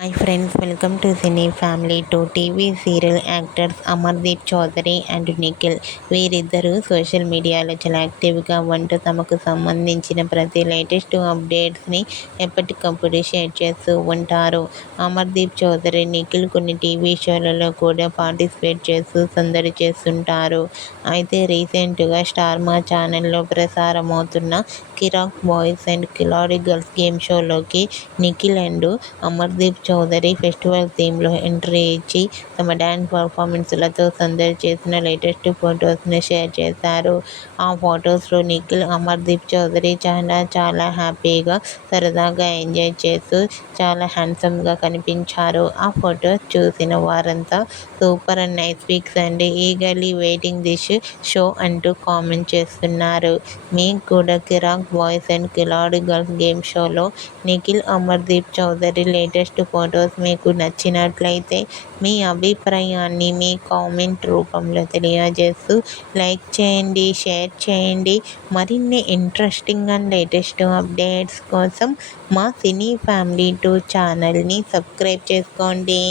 Hi friends, welcome to Cine Family 2 TV serial actors Amardeep Chowdary and Nikhil. వీరిద్దరూ social మీడియాలో చాలా యాక్టివ్గా ఉంటూ తమకు సంబంధించిన ప్రతి లేటెస్ట్ అప్డేట్స్ని ఎప్పటికప్పుడు షేర్ చేస్తూ ఉంటారు. అమర్దీప్ చౌదరి, నిఖిల్ కొన్ని టీవీ షోలలో కూడా పార్టిసిపేట్ చేస్తూ సందడి చేస్తుంటారు. అయితే రీసెంట్గా స్టార్ మా ఛానల్లో ప్రసారమవుతున్న కిరాక్ బాయ్స్ అండ్ కిలాడి గర్ల్స్ గేమ్ షోలోకి నిఖిల్ అండ్ అమర్దీప్ చౌదరి ఫెస్టివల్ థీమ్లో ఎంట్రీ ఇచ్చి తమ డ్యాన్స్ పర్ఫార్మెన్స్లతో సందడి చేసిన లేటెస్ట్ ఫొటోస్ని షేర్ చేశారు. ఆ ఫొటోస్లో నిఖిల్, అమర్దీప్ చౌదరి చాలా హ్యాపీగా, సరదాగా ఎంజాయ్ చేస్తూ చాలా హ్యాండ్సమ్గా కనిపించారు. ఆ ఫొటోస్ చూసిన వారంతా super and nice pics and eagerly waiting this show అంటూ కామెంట్ చేస్తున్నారు. మీకు కూడా Kiraak boys and కిలాడి girls game షోలో నిఖిల్, అమర్దీప్ చౌదరి లేటెస్ట్ ఫొటోస్ మీకు నచ్చినట్లయితే మీ అభిప్రాయాన్ని మీ కామెంట్ రూపంలో తెలియజేస్తూ లైక్ చేయండి, షేర్ చేయండి. మరిన్ని ఇంట్రెస్టింగ్ అండ్ లేటెస్ట్ అప్డేట్స్ కోసం మా సినీ ఫ్యామిలీ 2 ఛానల్ని సబ్స్క్రైబ్ చేసుకోండి.